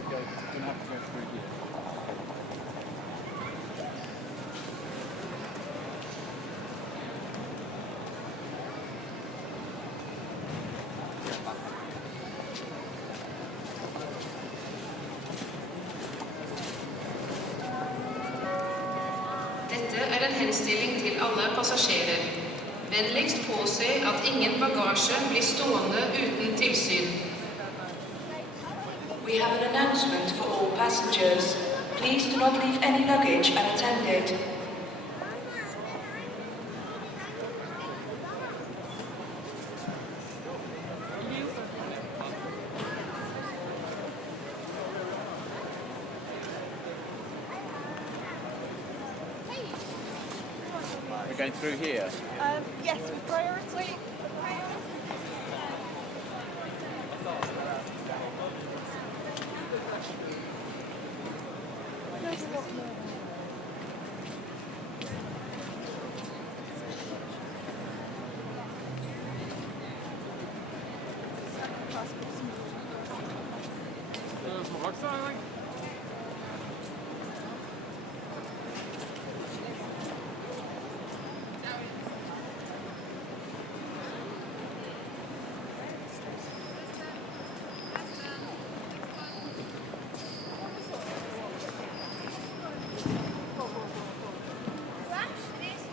gonna have to go through here. Dette en henstilling til alle passasjerer. Vennligst påse at ingen bagasje blir stående uten tilsyn. We have an announcement for all passengers. Please do not leave any luggage unattended. We're going through here. Yes, with priority. There's a lot more.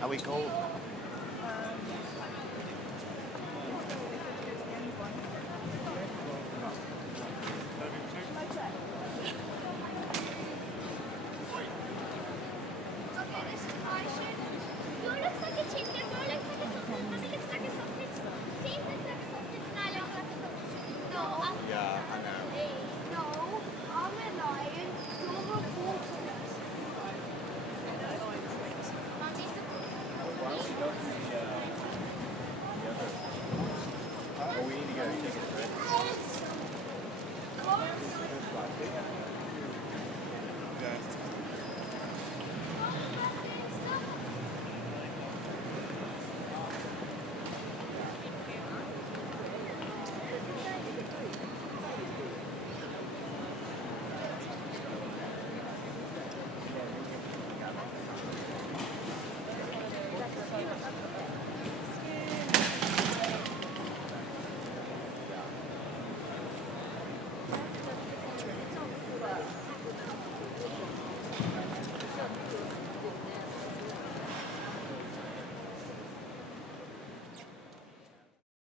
Are we cold?